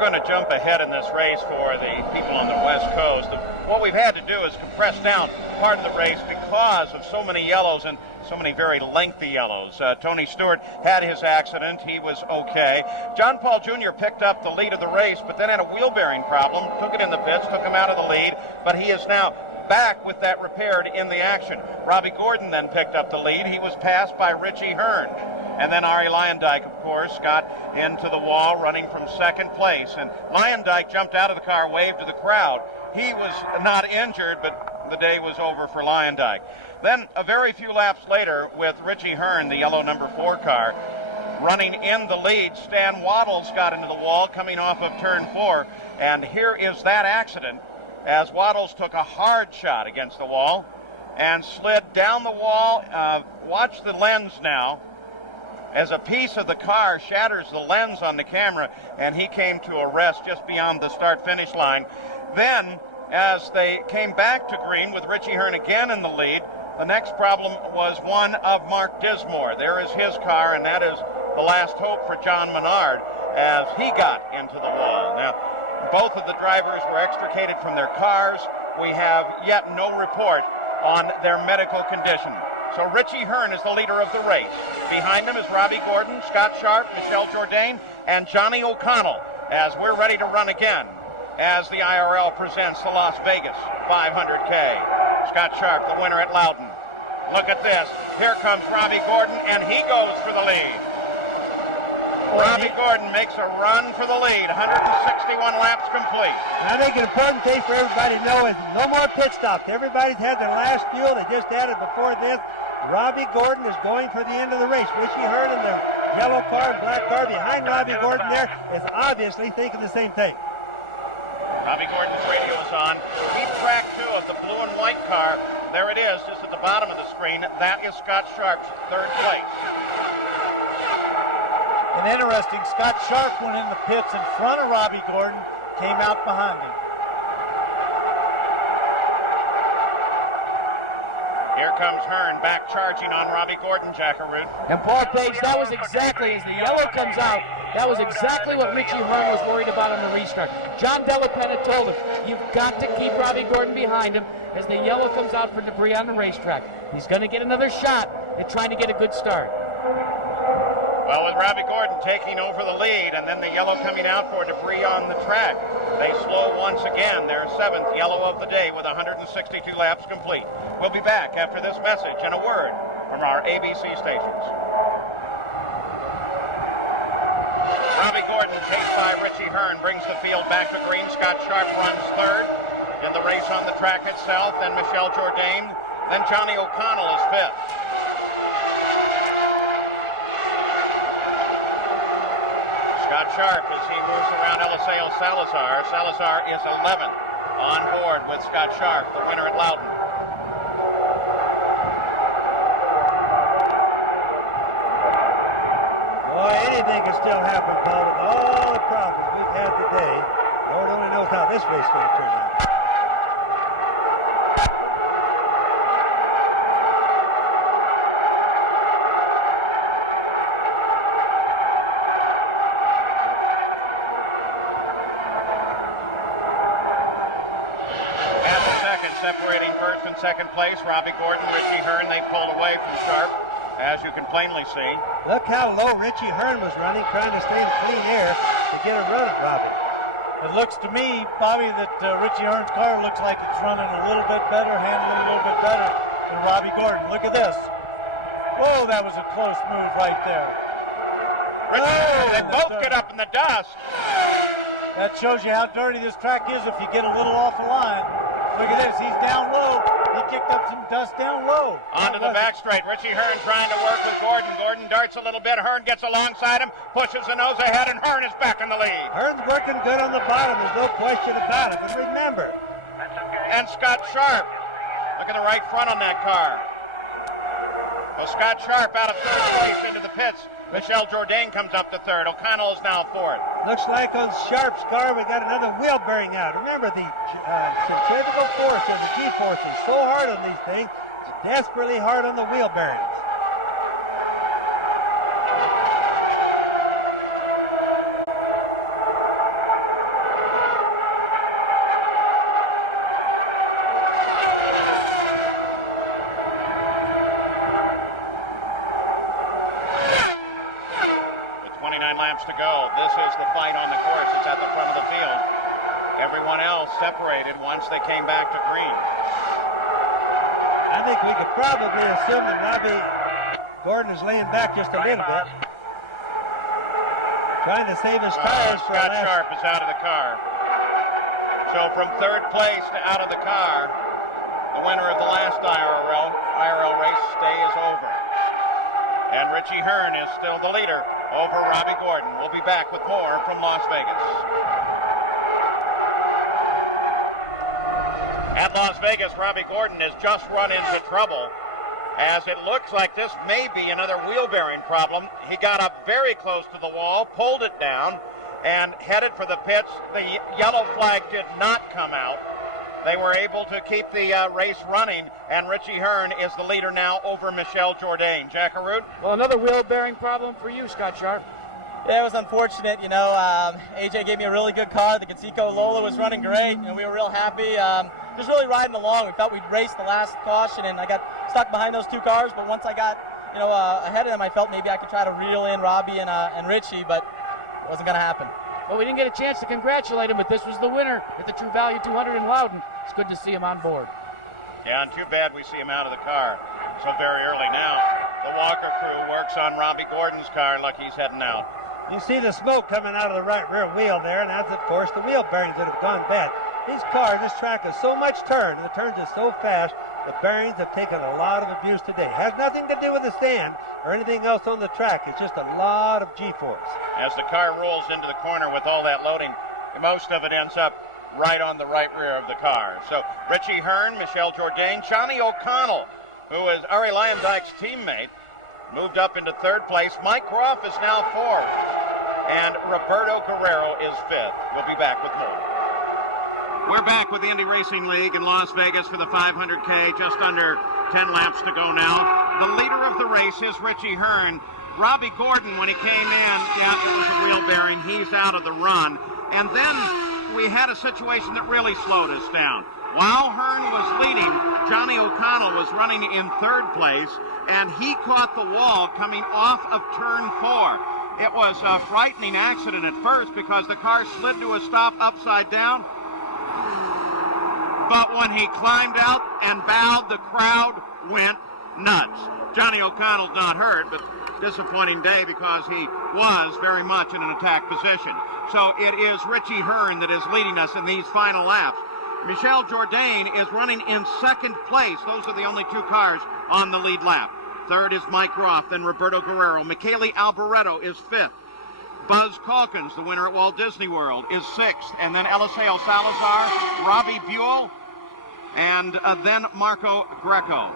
going to jump ahead in this race for the people on the West Coast. What we've had to do is compress down part of the race because of so many yellows and so many very lengthy yellows. Tony Stewart had his accident. He was okay. John Paul Jr. picked up the lead of the race, but then had a wheel bearing problem, took it in the pits, took him out of the lead, but he is now back with that repaired in the action. Robbie Gordon then picked up the lead. He was passed by Richie Hearn. And then Arie Luyendyk, of course, got into the wall running from second place. And Luyendyk jumped out of the car, waved to the crowd. He was not injured, but the day was over for Luyendyk. Then a very few laps later, with Richie Hearn, the yellow number 4 car, running in the lead, Stan Waddles got into the wall coming off of turn 4. And here is that accident as Waddles took a hard shot against the wall and slid down the wall. Watch the lens now, as a piece of the car shatters the lens on the camera, and he came to a rest just beyond the start-finish line. Then, as they came back to green with Richie Hearn again in the lead, the next problem was one of Mark Dismore. There is his car, and that is the last hope for John Menard as he got into the wall. Now, both of the drivers were extricated from their cars. We have yet no report on their medical condition. So Richie Hearn is the leader of the race. Behind him is Robbie Gordon, Scott Sharp, Michelle Jourdain, and Johnny O'Connell as we're ready to run again as the IRL presents the Las Vegas 500K. Scott Sharp, the winner at Loudon. Look at this. Here comes Robbie Gordon, and he goes for the lead. Robbie Gordon makes a run for the lead. 161 laps complete. I think an important thing for everybody to know is no more pit stops. Everybody's had their last fuel. They just added before this. Robbie Gordon is going for the end of the race. Richie Hearn in the yellow car and black car behind Robbie Gordon there is obviously thinking the same thing. Robbie Gordon's radio is on. Keep track, too, of the blue and white car. There it is, just at the bottom of the screen. That is Scott Sharp's third place. And interesting, Scott Sharp went in the pits in front of Robbie Gordon, came out behind him. Here comes Hearn back charging on Robbie Gordon, Jackaroot. And Paul Page, that was exactly, as the yellow comes out, that was exactly what Richie Hearn was worried about on the restart. John Delapenna told him, you've got to keep Robbie Gordon behind him as the yellow comes out for debris on the racetrack. He's going to get another shot at trying to get a good start. Well, with Robbie Gordon taking over the lead and then the yellow coming out for debris on the track, they slow once again. Their 7th yellow of the day with 162 laps complete. We'll be back after this message and a word from our ABC stations. Robbie Gordon, paced by Richie Hearn, brings the field back to green. Scott Sharp runs third in the race on the track itself. Then Michelle Jourdain. Then Johnny O'Connell is 5th. Scott Sharp as he moves around Eliseo Salazar. Salazar is 11th on board with Scott Sharp, the winner at Loudon. Boy, anything can still happen, Paul, with all the problems we've had today. Lord only knows how this race is going to turn out. Separating first and second place, Robbie Gordon, Richie Hearn, they pulled away from Sharp, as you can plainly see. Look how low Richie Hearn was running, trying to stay in clean air to get a run at Robbie. It looks to me, Bobby, that Richie Hearn's car looks like it's running a little bit better, handling a little bit better than Robbie Gordon. Look at this. Whoa, that was a close move right there. They both get up in the dust. That shows you how dirty this track is if you get a little off the line. Look at this, he's down low. He kicked up some dust down low. Onto the back straight. Richie Hearn trying to work with Gordon. Gordon darts a little bit. Hearn gets alongside him, pushes the nose ahead, and Hearn is back in the lead. Hearn's working good on the bottom. There's no question about it. But remember. And Scott Sharp. Look at the right front on that car. So Scott Sharp out of third place into the pits. Michelle Jourdain comes up to third. O'Connell is now fourth. Looks like on Sharp's car we got another wheel bearing out. Remember, the centrifugal force and the G-force is so hard on these things. It's desperately hard on the wheel bearings. This is the fight on the course. It's at the front of the field. Everyone else separated once they came back to green. I think we could probably assume that Robbie Gordon is laying back just a little bit, trying to save his tires for Scott Sharp is out of the car. So from third place to out of the car, the winner of the last IRL race stays over. And Richie Hearn is still the leader over Robbie Gordon. We'll be back with more from Las Vegas. At Las Vegas, Robbie Gordon has just run into trouble, as it looks like this may be another wheel bearing problem. He got up very close to the wall, pulled it down, and headed for the pits. The yellow flag did not come out. They were able to keep the race running, and Richie Hearn is the leader now over Michel Jourdain. Jack Arute? Well, another wheel bearing problem for you, Scott Sharp. Yeah, it was unfortunate. You know, AJ gave me a really good car. The Conseco Lola was running great, and we were real happy. Just really riding along. We felt we'd raced the last caution, and I got stuck behind those two cars. But once I got, ahead of them, I felt maybe I could try to reel in Robbie and Richie, but it wasn't going to happen. Well, we didn't get a chance to congratulate him, but this was the winner at the True Value 200 in Loudon. It's good to see him on board. Yeah, and too bad we see him out of the car so very early now. The Walker crew works on Robbie Gordon's car like he's heading out. You see the smoke coming out of the right rear wheel there, and that's, of course, the wheel bearings that have gone bad. These cars, this track has so much turn, and the turns are so fast, the bearings have taken a lot of abuse today. It has nothing to do with the stand or anything else on the track. It's just a lot of G-force. As the car rolls into the corner with all that loading, most of it ends up right on the right rear of the car. So Richie Hearn, Michel Jourdain, Johnny O'Connell, who is Ari Leyendyke's teammate, moved up into third place. Mike Groff is now fourth, and Roberto Guerrero is fifth. We'll be back with more. We're back with the Indy Racing League in Las Vegas for the 500K, just under 10 laps to go now. The leader of the race is Richie Hearn. Robbie Gordon, when he came in, yeah, it was a wheel bearing. He's out of the run. And then we had a situation that really slowed us down. While Hearn was leading, Johnny O'Connell was running in third place, and he caught the wall coming off of turn 4. It was a frightening accident at first because the car slid to a stop upside down. But when he climbed out and bowed, the crowd went nuts. Johnny O'Connell's not hurt, but disappointing day because he was very much in an attack position. So it is Richie Hearn that is leading us in these final laps. Michel Jourdain is running in second place. Those are the only two cars on the lead lap. Third is Mike Groff, then Roberto Guerrero. Michele Alboreto is fifth. Buzz Calkins, the winner at Walt Disney World, is sixth. And then Eliseo Salazar, Robbie Buell, and then Marco Greco.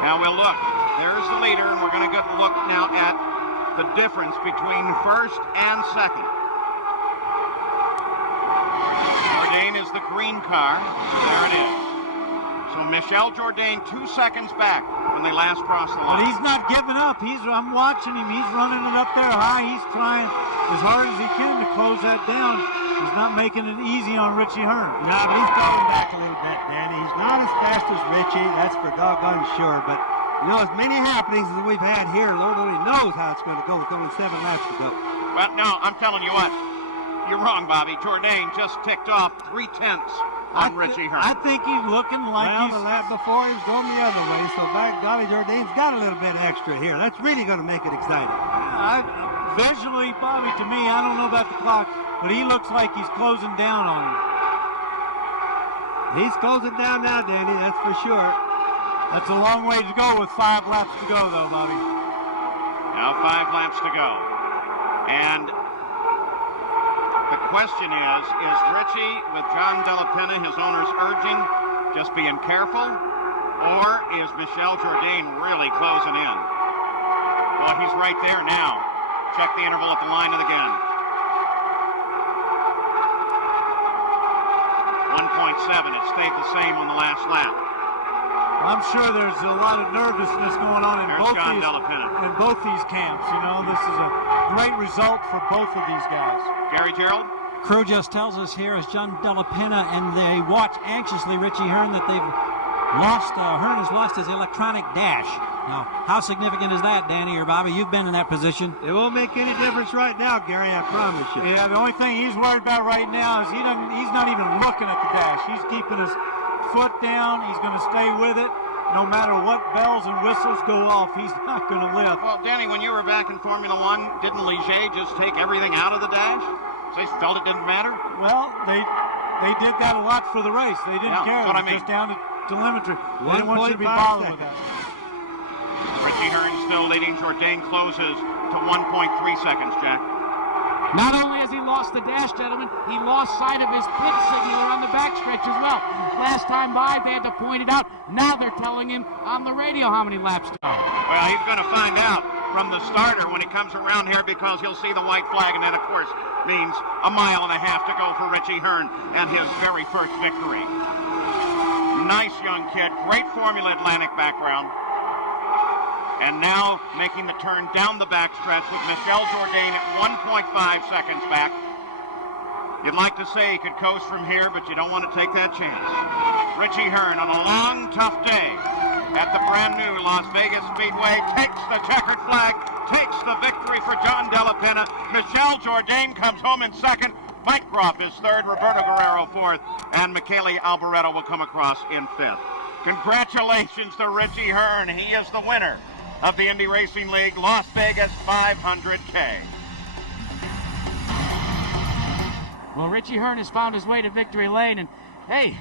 Now we'll look. There's the leader, and we're going to get a look now at the difference between first and second. Jourdain is the green car. There it is. So Michel Jourdain 2 seconds back when they last crossed the line. But he's not giving up. I'm watching him. He's running it up there high. He's trying as hard as he can to close that down. He's not making it easy on Richie Hearn. No, but he's falling back a little bit, Danny. He's not as fast as Richie, that's for doggone sure. But, as many happenings as we've had here, Lord only knows how it's going to go with only 7 laps to go. Well, no, I'm telling you what. You're wrong, Bobby. Jourdain just ticked off 0.3 on Richie Hearn. I think he's looking like the lap before he was going the other way, so by golly, Jourdain's got a little bit extra here. That's really going to make it exciting. Visually, Bobby, to me, I don't know about the clock, but he looks like he's closing down on him. He's closing down now, Danny, that's for sure. That's a long way to go with 5 laps to go, though, Bobby. Now 5 laps to go. And the question is Richie, with John Della Penna, his owner's urging, just being careful? Or is Michel Jourdain really closing in? Well, he's right there now. Check the interval at the line of the gun. 1.7. It stayed the same on the last lap. I'm sure there's a lot of nervousness going on in both these camps. This is a great result for both of these guys. Gary Gerald? Crew just tells us here as John Della Penna and they watch anxiously Richie Hearn that they've lost, Hearn has lost his electronic dash. Now, how significant is that, Danny or Bobby? You've been in that position. It won't make any difference right now, Gary, I promise you. Yeah, the only thing he's worried about right now is he's not even looking at the dash. He's keeping his foot down. He's going to stay with it. No matter what bells and whistles go off, he's not going to lift. Well, Danny, when you were back in Formula One, didn't Ligier just take everything out of the dash? So they felt it didn't matter? Well, they did that a lot for the race. They didn't care. That's what I It was mean. just down to telemetry. They didn't want you to be 1.5 bothered with seconds. that. Richie Hearn still leading. Jourdain closes to 1.3 seconds, Jack. Not only has he lost the dash, gentlemen, he lost sight of his pit signaler on the backstretch as well. Last time by, they had to point it out. Now they're telling him on the radio how many laps to go. Well, he's going to find out from the starter when he comes around here, because he'll see the white flag, and that, of course, means a mile and a half to go for Richie Hearn and his very first victory. Nice young kid, great Formula Atlantic background. And now making the turn down the backstretch with Michel Jourdain at 1.5 seconds back. You'd like to say he could coast from here, but you don't want to take that chance. Richie Hearn on a long, tough day at the brand new Las Vegas Speedway takes the checkered flag, takes the victory for John Della Penna. Michel Jourdain comes home in second. Mike Groff is third, Roberto Guerrero fourth, and Michele Alboreto will come across in fifth. Congratulations to Richie Hearn. He is the winner of the Indy Racing League Las Vegas 500K. Well, Richie Hearn has found his way to victory lane, and hey,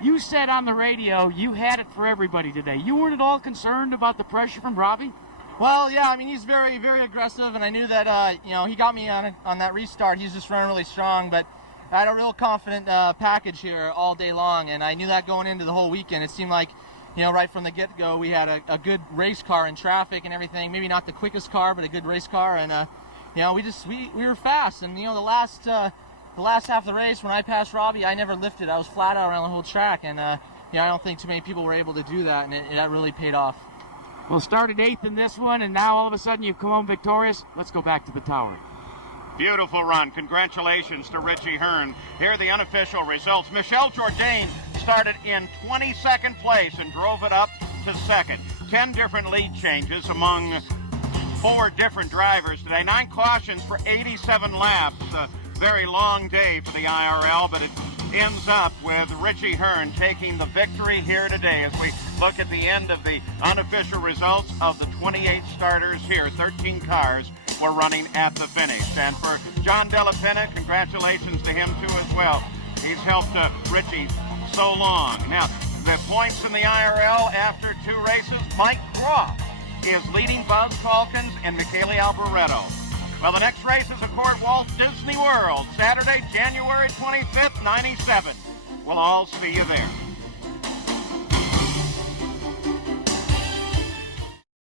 you said on the radio you had it for everybody today. You weren't at all concerned about the pressure from Robbie? Well, yeah, I mean, he's very, very aggressive, and I knew that, he got me on that restart. He's just running really strong, but I had a real confident package here all day long, and I knew that going into the whole weekend. It seemed like, right from the get-go, we had a good race car in traffic and everything. Maybe not the quickest car, but a good race car, and we were fast. And the last half of the race, when I passed Robbie, I never lifted. I was flat out around the whole track, and I don't think too many people were able to do that, and that really paid off. Well, started 8th in this one, and now all of a sudden you've come home victorious. Let's go back to the tower. Beautiful run. Congratulations to Richie Hearn. Here are the unofficial results. Michel Jourdain started in 22nd place and drove it up to second. 10 different lead changes among 4 different drivers today. 9 cautions for 87 laps. A very long day for the IRL, but it ends up with Richie Hearn taking the victory here today as we look at the end of the unofficial results of the 28 starters here. 13 cars were running at the finish. And for John Della Penna, congratulations to him too as well. He's helped Richie so long. Now, the points in the IRL after 2 races, Mike Groff is leading Buzz Calkins and Michele Alboreto. Well, the next race is, of course, Walt Disney World, Saturday, January 25th, '97. We'll all see you there.